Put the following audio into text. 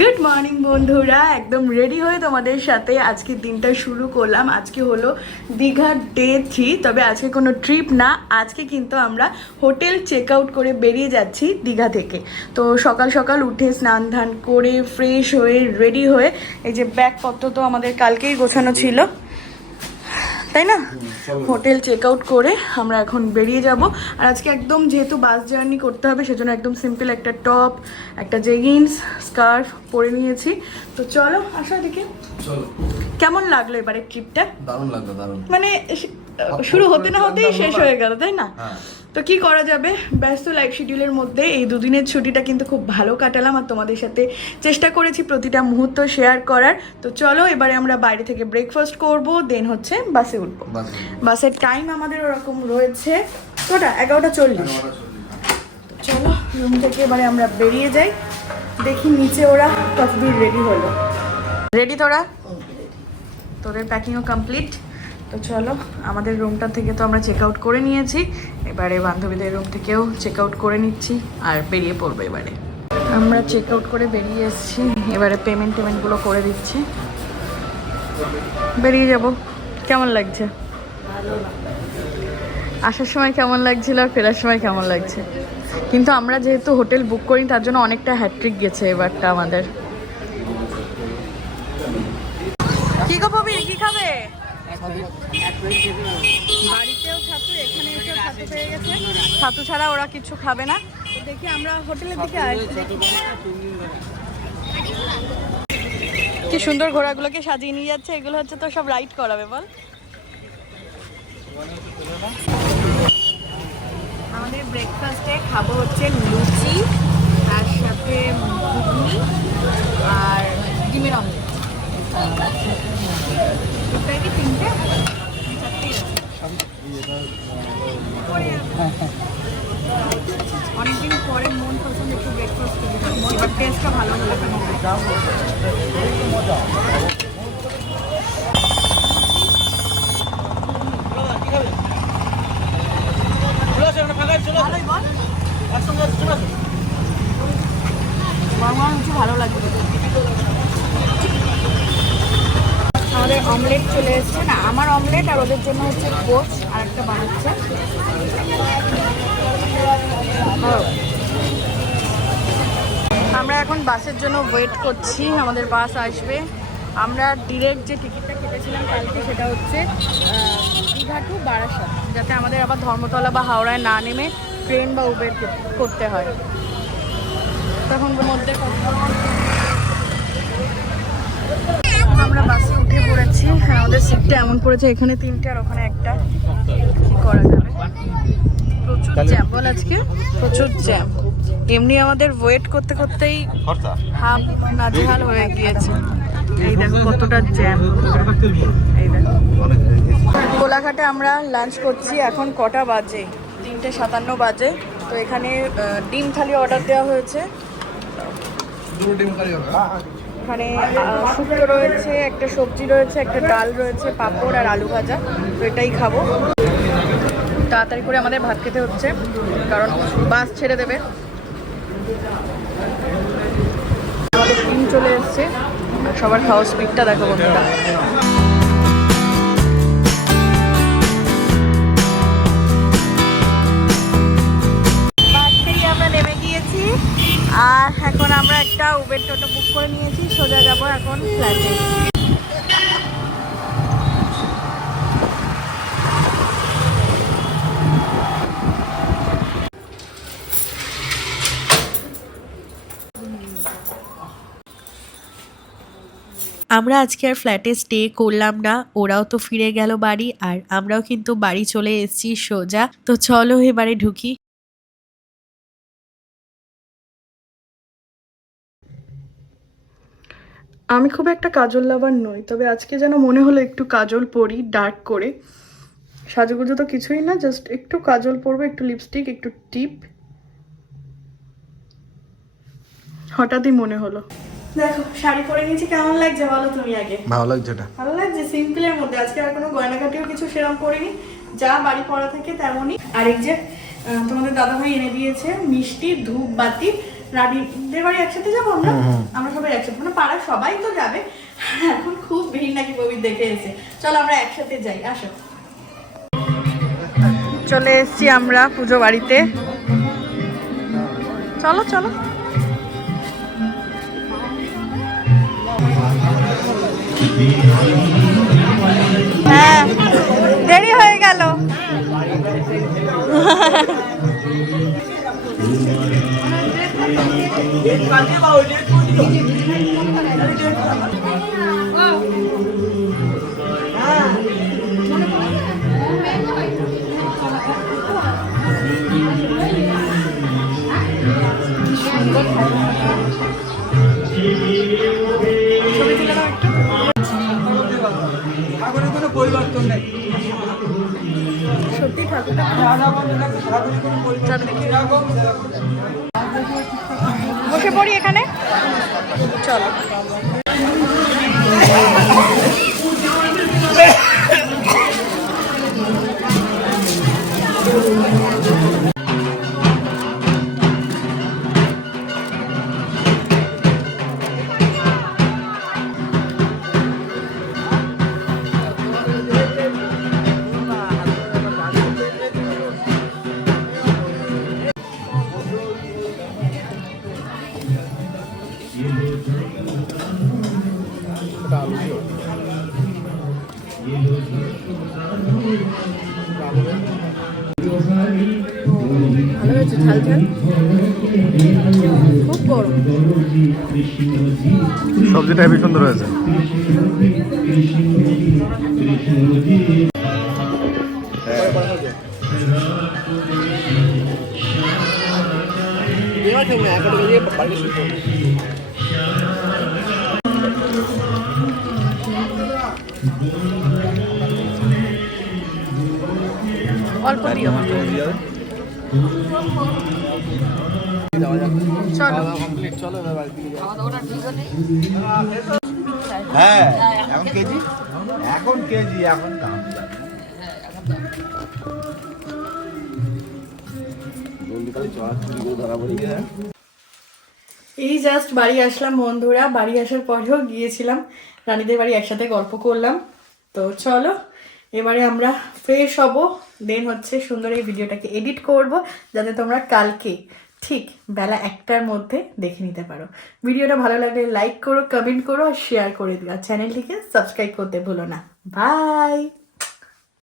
Good morning বন্ধুরা। একদম ready হয়ে তোমাদের সাথে আজকে দিনটা শুরু করলাম। আজকে হলো দীঘা ডে থ্রি তবে আজকে কোনো ট্রিপ না। আজকে কিন্তু আমরা হোটেল চেক আউট করে বেরিয়ে যাচ্ছি দীঘা থেকে। তো সকাল সকাল উঠে স্নান ধান করে ফ্রেশ হয়ে রেডি হয়ে, এই যে ব্যাগপত্র তো আমাদের কালকেই গোছানো ছিল। তাই না? হোটেল চেক আউট করে আমরা এখন বেরিয়ে যাব। আর আজকে একদম যেহেতু বাস জার্নি করতে হবে সেজন্য একদম সিম্পল একটা টপ একটা জেগিন্স স্কার্ফ পরে নিয়েছি। তো চলো আসো এদিকে। চলো। কেমন লাগল এবারে ট্রিপটা দারুণ লাগল দারুণ। মানে শুরু হতে না হতেই শেষ হয়ে। গেল তাই না? হ্যাঁ। তো কি করা যাবে? ব্যস্ত লাইফ শিডিউলের মধ্যে এই দুদিনের ছুটিটা কিন্তু খুব ভালো কাটালাম আর তোমাদের সাথে চেষ্টা করেছি প্রতিটা মুহূর্ত শেয়ার করার। তো চলো এবারে আমরা বাইরে থেকে ব্রেকফাস্ট করব দেন হচ্ছে বাসে উঠবো। বাসের টাইম আমাদের ওরকম রয়েছে। কটা? এগারোটা চল্লিশ। চলো রুম থেকে এবারে আমরা বেরিয়ে যাই। দেখি নিচে ওরা কতদূর রেডি হলো। রেডি তোরা? তোদের প্যাকিংও কমপ্লিট তো চলো, আমাদের রুমটা থেকে তো আমরা চেক আউট করে নিয়েছি। এবারে বান্ধবীদের রুম থেকেও চেক আউট করে নিচ্ছি আর বেরিয়ে পড়ব এবারে। আমরা চেক আউট করে বেরিয়ে এসেছি। এবারে পেমেন্ট টেমেন্টগুলো করে দিচ্ছি। বেরিয়ে যাব। কেমন লাগছে? আসার সময় কেমন লাগছিল আর ফেরার সময় কেমন লাগছে? কিন্তু আমরা যেহেতু হোটেল বুক করি তার জন্য অনেকটা হ্যাট্রিক গেছে এবারটা আমাদের। কি গো কি খাবে? বাড়িতেও ছাতু এখানে এসে ছাতু পেয়ে গেছে। ছাতু ছাড়া ওরা কিছু খাবে না। দেখি আমরা হোটেলের দিকে কি সুন্দর ঘোড়াগুলোকে সাজিয়ে নিয়ে যাচ্ছে। এগুলো হচ্ছে তো সব রাইড করাবে, বল। আমাদের ব্রেকফাস্টে খাব হচ্ছে লুচি তার সাথে ঘুগনি আর ডিমের অমলেট দুটাই কি তিনটে অনেকদিন পরে মন পছন্দ একটু ব্রেকফাস্ট করি এবার টেস্টটা ভালো ভালো লাগবে আমাদের অমলেট চলে এসছে না, আমার অমলেট আর ওদের জন্য হচ্ছে কোচ আর একটা বানাচ্ছে। আমরা এখন বাসের জন্য ওয়েট করছি আমাদের বাস আসবে। আমরা ডিরেক্ট যে টিকিটটা কেটেছিলাম কালকে সেটা হচ্ছে দীঘা টু বারাসাত যাতে আমাদের আবার ধর্মতলা বা হাওড়ায় না নেমে ট্রেন বা উবের করতে হয়। তখন মধ্যে আমরা বাসে উঠে পড়েছি। হ্যাঁ আমাদের সিটটা এমন পড়েছে এখানে তিনটে আর ওখানে একটা। কি করা যাবে? প্রচুর জ্যাম বল আজকে? প্রচুর জ্যাম। এমনি আমাদের ওয়েট করতে করতেই হাফ নাজেহাল হয়ে গিয়েছে। এই দেখো কতটা জ্যাম এই দেখো। কোলাঘাটে আমরা লাঞ্চ করছি এখন কটা বাজে? তিনটে সাতান্ন বাজে। তো এখানে ডিম থালি অর্ডার দেওয়া হয়েছে। এখানে শুক্তো রয়েছে একটা সবজি রয়েছে একটা ডাল রয়েছে পাঁপড় আর আলু ভাজা। তো এটাই খাব। তাড়াতাড়ি করে আমাদের ভাত খেতে হচ্ছে কারণ বাস ছেড়ে দেবে। চলে এসছে। সবার খাওয়া স্পিডটা দেখো বন্ধুরা আর এখন আমরা একটা উবের টোটো বুক করে নিয়েছি, সোজা যাব এখন ফ্ল্যাটে আমরা আজকে আর ফ্ল্যাটে স্টে করলাম না, ওরাও তো ফিরে গেল বাড়ি আর আমরাও কিন্তু বাড়ি চলে এসেছি সোজা। তো চলো এবারে ঢুকি। আমি খুব একটা কাজল লাভার নই, তবে আজকে যেন মনে হলো একটু কাজল পরি ডার্ক করে। সাজুগুজু তো কিছুই না জাস্ট একটু কাজল পরবো, একটু লিপস্টিক একটু টিপ হঠাৎই মনে হলো। দেখো শাড়ি পরে নিয়েছি কেমন লাগছে বলো তুমি আগে? ভালো লাগছে এটা। ভালো লাগছে সিম্পলের মধ্যে। আজকে আর কোনো কিছু সেরকম করিনি। যা বাড়ি পড়া থাকে তেমনই। আর এই যে তোমাদের দাদাভাই এনে দিয়েছে মিষ্টি ধূপ বাতি। রানীদের বাড়ি একসাথে যাব আমরা? আমরা সবাই একসাথে। পাড়া সবাই তো যাবে। এখন খুব ভিড় নাকি প্রবীর দেখে এসে। চলো আমরা একসাথে যাই আসো। চলে এসেছি আমরা পুজো বাড়িতে। চলো চলো। হ্যাঁ দেরি হয়ে গেল। ঠাকুরের বসে পড়ি এখানে? চলো। ভালো ঝাল ঝাল? খুব গরম। সবজিটা হেবি সুন্দর হয়েছে। অল্প দিও। হ্যাঁ এখন কেজি? এখন কেজি এখন দাম এই জাস্ট বাড়ি আসলাম বন্ধুরা। বাড়ি আসার পরেও গিয়েছিলাম। রানীদের বাড়ি একসাথে গল্প করলাম। তো চলো এবারে আমরা ফ্রেশ হব। দেন হচ্ছে সুন্দর এই ভিডিওটাকে এডিট করব যাতে তোমরা কালকে ঠিক বেলা একটার মধ্যে দেখে নিতে পারো। ভিডিওটা ভালো লাগলে লাইক করো কমেন্ট করো আর শেয়ার করে দিও। আর চ্যানেলটিকে সাবস্ক্রাইব করতে ভুলো না। বাই